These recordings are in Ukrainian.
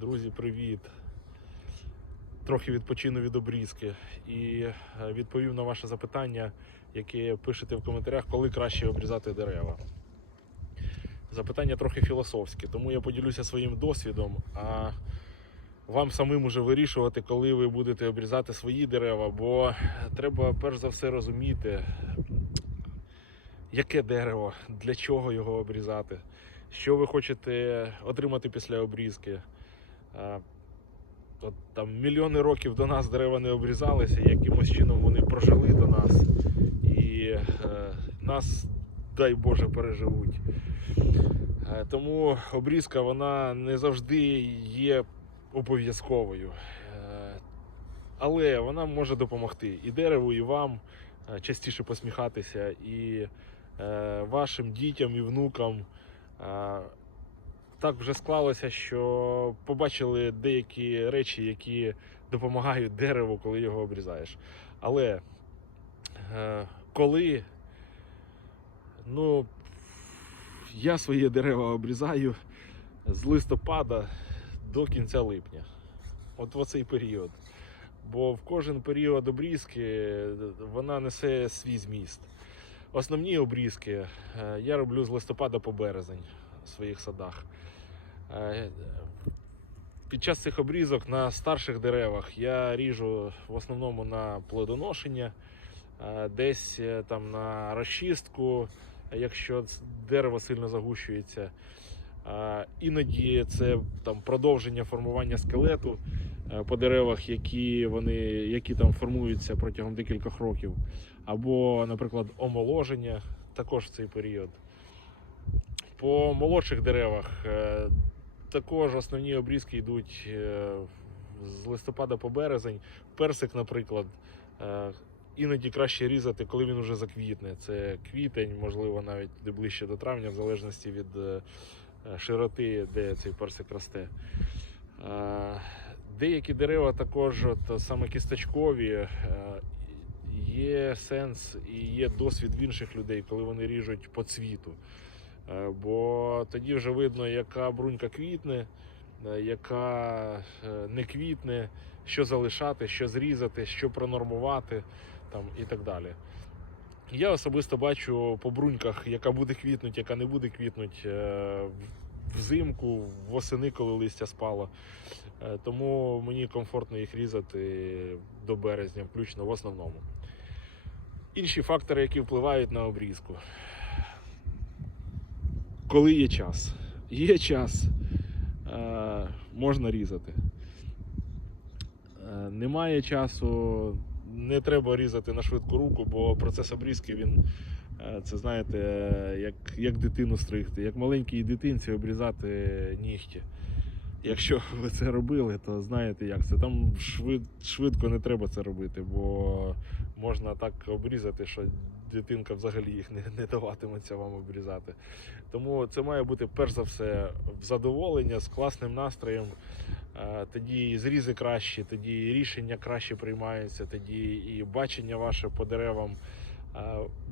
Друзі, привіт! Трохи відпочину від обрізки і е, відповів на ваше запитання, яке пишете в коментарях, коли краще обрізати дерева. Запитання трохи філософське, тому я поділюся своїм досвідом, а вам самим уже вирішувати, коли ви будете обрізати свої дерева, бо треба перш за все розуміти, яке дерево, для чого його обрізати, що ви хочете отримати після обрізки. От там мільйони років до нас дерева не обрізалися, якимось чином вони прожили до нас і е, нас, дай Боже, переживуть. Е, тому обрізка вона не завжди є обов'язковою. Е, але вона може допомогти і дереву, і вам е, частіше посміхатися, і е, вашим дітям і внукам. Е, так вже склалося, що побачили деякі речі, які допомагають дереву, коли його обрізаєш. Але е, коли ну, я своє дерева обрізаю з листопада до кінця липня. От оцей період. Бо в кожен період обрізки вона несе свій зміст. Основні обрізки е, я роблю з листопада по березень в своїх садах. Е, Під час цих обрізок на старших деревах я ріжу в основному на плодоношення, е, десь е, там на розчистку, якщо дерево сильно загущується. Іноді це там продовження формування скелету по деревах, які вони які там формуються протягом декількох років. Або, наприклад, омоложення також в цей період. По молодших деревах е, також основні обрізки йдуть е, з листопада по березень. Персик, наприклад, е, іноді краще різати, коли він вже заквітне. Це квітень, можливо, навіть ближче до травня, в залежності від широти, де цей персик росте. Деякі дерева також, от, саме кісточкові, є сенс і є досвід в інших людей, коли вони ріжуть по цвіту. Е, Бо тоді вже видно, яка брунька квітне, е, яка е, не квітне, що залишати, що зрізати, що пронормувати там, і так далі. Я особисто бачу по бруньках, яка буде квітнути, яка не буде квітнути в- взимку, восени, коли листя спало. Тому мені комфортно їх різати до березня, включно в основному. Інші фактори, які впливають на обрізку. Коли є час. Є час, е, можна різати. Е, немає часу, не треба різати на швидку руку, бо процес обрізки він. е, Це знаєте, як, як дитину стригти, як маленькій дитинці обрізати нігті. Якщо ви це робили, то знаєте, як це. Там швид, швидко не треба це робити, бо можна так обрізати, що дитинка взагалі їх не, не даватиметься вам обрізати. Тому це має бути перш за все задоволення з класним настроєм. Тоді і зрізи кращі, тоді і рішення краще приймаються, тоді і бачення ваше по деревам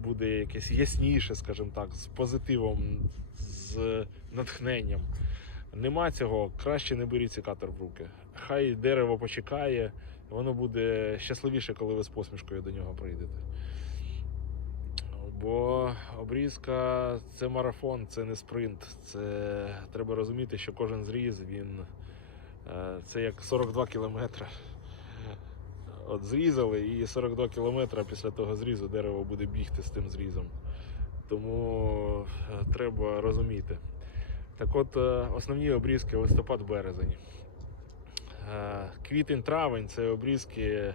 буде якесь ясніше, скажімо так, з позитивом, з натхненням. Нема цього, краще не беріть секатор в руки. Хай дерево почекає, воно буде щасливіше, коли ви з посмішкою до нього прийдете. Бо обрізка це марафон, це не спринт. Це треба розуміти, що кожен зріз він е, це як 42 кілометри. От зрізали і 42 кілометри після того зрізу дерево буде бігти з тим зрізом. Тому е, треба розуміти. Так от, е, основні обрізки листопад-березень. Квітень-травень це обрізки,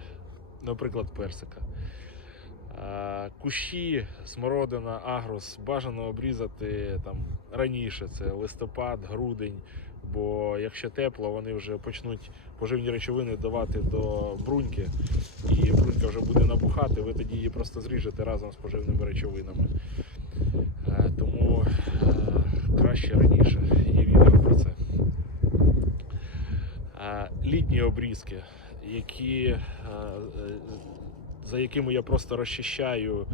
наприклад, персика. Кущі, смородина, агрус бажано обрізати там раніше, це листопад, грудень. Бо якщо тепло, вони вже почнуть поживні речовини давати до бруньки, і брунька вже буде набухати, ви тоді її просто зріжете разом з поживними речовинами. Е, Тому е, краще раніше. Є відео про це. Е, Літні обрізки, які, за якими я просто розчищаю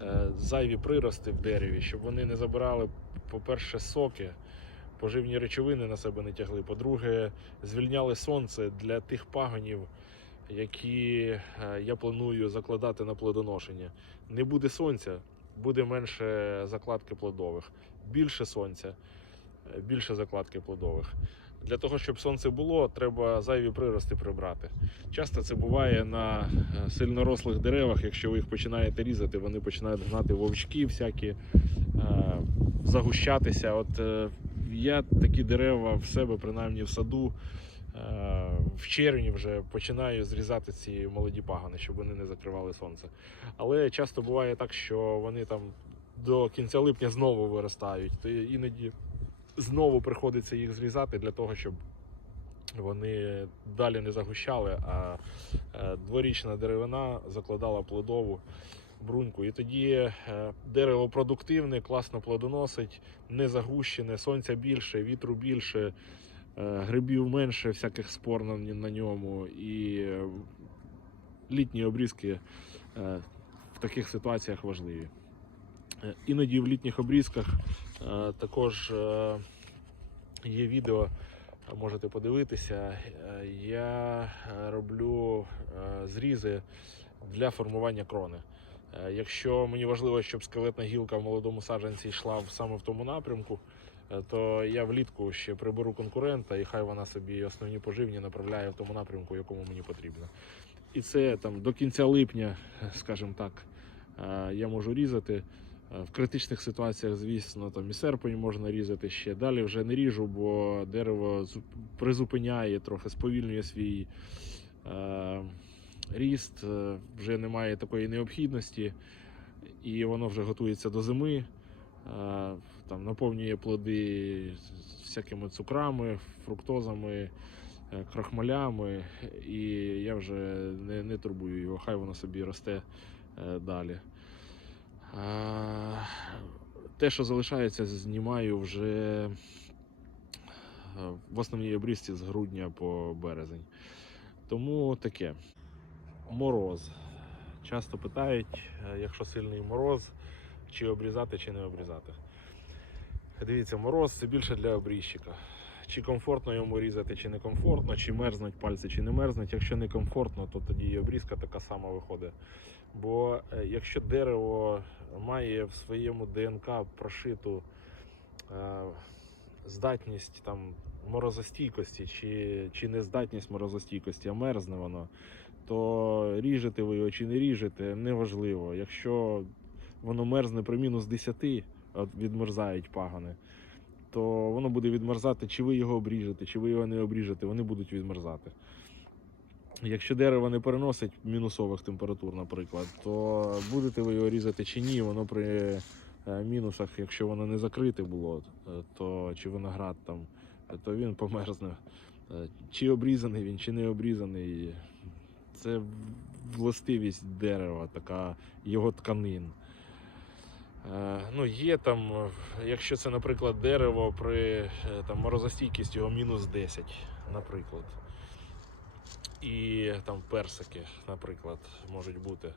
е, зайві прирости в дереві, щоб вони не забирали, по-перше, соки, поживні речовини на себе не тягли. По-друге, звільняли сонце для тих пагонів, які е, я планую закладати на плодоношення. Не буде сонця, буде менше закладки плодових. Більше сонця, е, більше закладки плодових. Для того, щоб сонце було, треба зайві прирости прибрати. Часто це буває на е, сильнорослих деревах. Якщо ви їх починаєте різати, вони починають гнати вовчки всякі, е, загущатися. От е, я такі дерева в себе, принаймні в саду, в червні вже починаю зрізати ці молоді пагани, щоб вони не закривали сонце. Але часто буває так, що вони там до кінця липня знову виростають. То іноді знову приходиться їх зрізати для того, щоб вони далі не загущали, а е, дворічна деревина закладала плодову бруньку. І тоді е, дерево продуктивне, класно плодоносить, не загущене, сонця більше, вітру більше, е, грибів менше, всяких спор на, ньому. І літні обрізки в таких ситуаціях важливі. Іноді в літніх обрізках також е, є відео, е, можете подивитися. Е, Я е, роблю е, зрізи для формування крони. Е, Якщо мені важливо, щоб скелетна гілка в молодому саджанці йшла саме в тому напрямку, е, то я влітку ще приберу конкурента, і хай вона собі основні поживні направляє в тому напрямку, якому мені потрібно. І це там до кінця липня, скажімо так, е, я можу різати. Е, В критичних ситуаціях, звісно, там і серпень можна різати ще. Далі вже не ріжу, бо дерево призупиняє, трохи сповільнює свій е, ріст, е, вже немає такої необхідності, і воно вже готується до зими. Е, там наповнює плоди всякими цукрами, фруктозами, е, крахмалями, і я вже не, не турбую його, хай воно собі росте е, далі. А, Те, що залишається, знімаю вже е, в основній обрізці з грудня по березень. Тому таке. Мороз. Часто питають, е, якщо сильний мороз, чи обрізати, чи не обрізати. Дивіться, мороз це більше для обрізчика. Чи комфортно йому різати, чи не комфортно, чи мерзнуть пальці, чи не мерзнуть. Якщо не комфортно, то тоді і обрізка така сама виходить. Бо е, якщо дерево має в своєму ДНК прошиту е, здатність там морозостійкості чи, чи нездатність морозостійкості, а мерзне воно, то ріжете ви його чи не ріжете, неважливо. Якщо воно мерзне при мінус 10, от відмерзають пагани, то воно буде відмерзати, чи ви його обріжете, чи ви його не обріжете, вони будуть відмерзати. Якщо дерево не переносить мінусових температур, наприклад, то будете ви його різати чи ні, воно при е, мінусах, якщо воно не закрите було, е, то чи виноград там, то він померзне. Е, Чи обрізаний він, чи не обрізаний. Це властивість дерева, така його тканин. Ну, є там, якщо це, наприклад, дерево при там, морозостійкість його мінус 10, наприклад. І там персики, наприклад, можуть бути.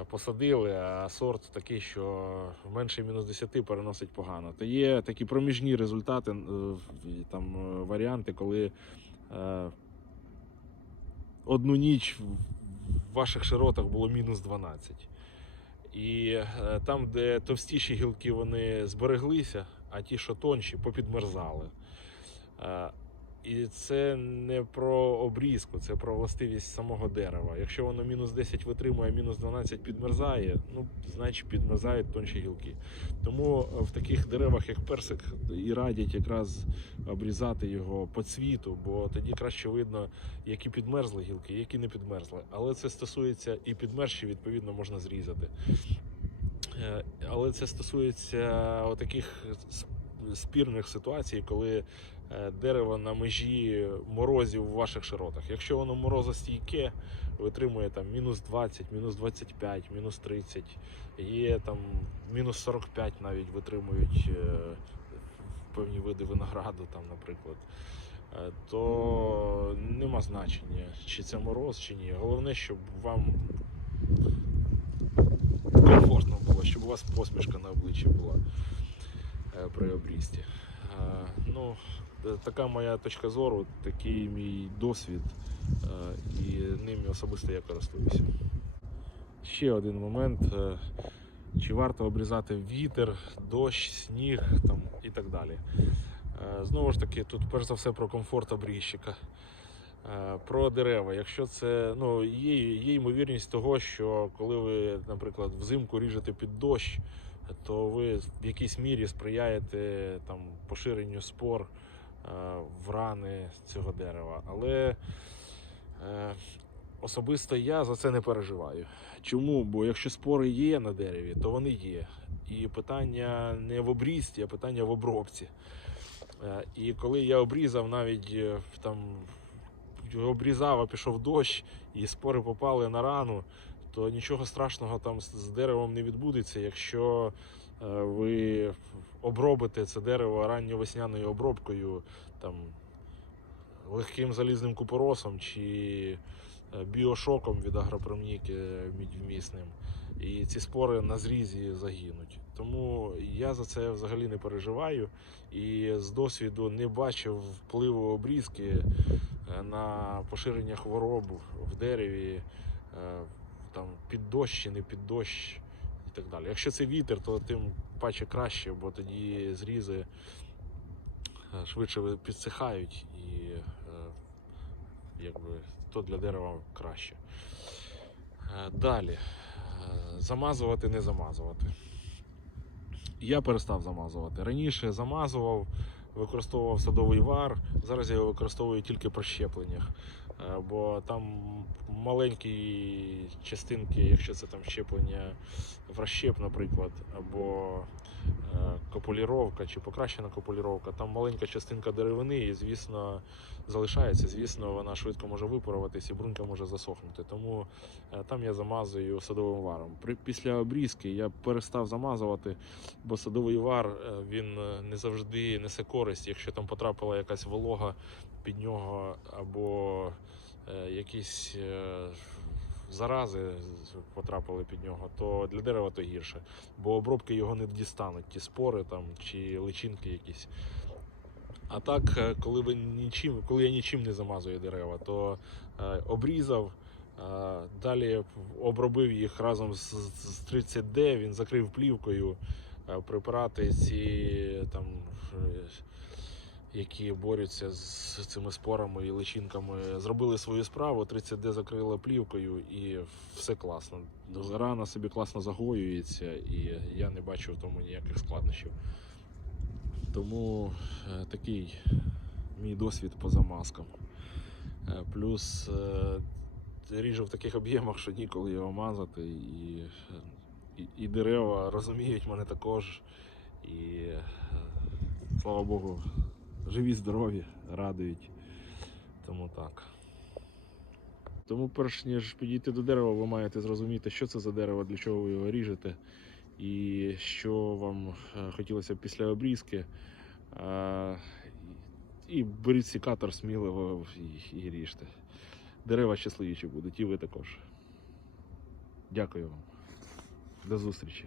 Е, Посадили, а сорт такий, що менше мінус 10 переносить погано. То є такі проміжні результати, е, там е, варіанти, коли одну ніч в ваших широтах було мінус 12. І там, де товстіші гілки вони збереглися, а ті, що тонші, попідмерзали. Е, І це не про обрізку, це про властивість самого дерева. Якщо воно мінус 10 витримує, мінус 12 підмерзає, ну, значить підмерзають тонші гілки. Тому в таких деревах, як персик, і радять якраз обрізати його по цвіту, бо тоді краще видно, які підмерзли гілки, які не підмерзли. Але це стосується і підмерші, відповідно, можна зрізати. Е, Але це стосується таких спірних ситуацій, коли е, дерево на межі морозів в ваших широтах. Якщо воно морозостійке, витримує там мінус 20, мінус 25, мінус 30, є там мінус 45 навіть витримують е, певні види винограду, там, наприклад. е, То нема значення, чи це мороз, чи ні. Головне, щоб вам комфортно було, щоб у вас посмішка на обличчі була при обрізці. Ну, така моя точка зору, такий мій досвід, е, і ним особисто я користуюся. Ще один момент. е, Чи варто обрізати вітер, дощ, сніг там, і так далі. Е, Знову ж таки, тут перш за все про комфорт обрізчика. Е, Про дерева. Якщо це ну, є, є ймовірність того, що коли ви, наприклад, взимку ріжете під дощ, то ви в якійсь мірі сприяєте там, поширенню спор е, в рани цього дерева. Але е, особисто я за це не переживаю. Чому? Бо якщо спори є на дереві, то вони є. І питання не в обрізці, а питання в обробці. Е, І коли я обрізав навіть е, там обрізав, а пішов дощ, і спори попали на рану, то нічого страшного там з- деревом не відбудеться, якщо е, ви обробите це дерево ранньовесняною обробкою, там, легким залізним купоросом чи е, біошоком від агропромніки мідьвмісним. І ці спори на зрізі загинуть. Тому я за це взагалі не переживаю і з досвіду не бачив впливу обрізки е, на поширення хвороб в дереві, е, там під дощ чи не під дощ і так далі. Якщо це вітер, то тим паче краще, бо тоді зрізи е, швидше підсихають і е, якби то для дерева краще. Е, Далі. Замазувати, не замазувати. Я перестав замазувати. Раніше замазував, використовував садовий вар. Зараз я його використовую тільки при щепленнях. Е, Бо там маленькі частинки, якщо це там щеплення в розщеп, наприклад, або е, копуліровка чи покращена копуліровка, там маленька частинка деревини, і звісно, залишається. Звісно, вона швидко може випаруватись і брунька може засохнути. Тому е, там я замазую садовим варом. Після обрізки я перестав замазувати, бо садовий вар він не завжди несе користь, якщо там потрапила якась волога під нього або е, якісь е, зарази потрапили під нього, то для дерева то гірше, бо обробки його не дістануть, ті спори там чи личинки якісь. А так, е, коли ви нічим, коли я нічим не замазую дерева, то обрізав, далі обробив їх разом з, з 30D, він закрив плівкою. Е, Препарати ці там, які борються з цими спорами і личинками, зробили свою справу. 30D закрила плівкою і все класно. Рана собі класно загоюється, і я не бачу в тому ніяких складнощів. Тому е, такий мій досвід по замазкам. Е, Плюс е, ріжу в таких об'ємах, що ніколи його мазати, і, і, і дерева розуміють мене також. І слава Богу, живі, здорові, радують. Тому так. Тому, перш ніж підійти до дерева, ви маєте зрозуміти, що це за дерево, для чого ви його ріжете, і що вам е, хотілося б після обрізки. І беріть сікатор сміливо і ріжте. Дерева щасливіші будуть, і ви також. Дякую вам. До зустрічі.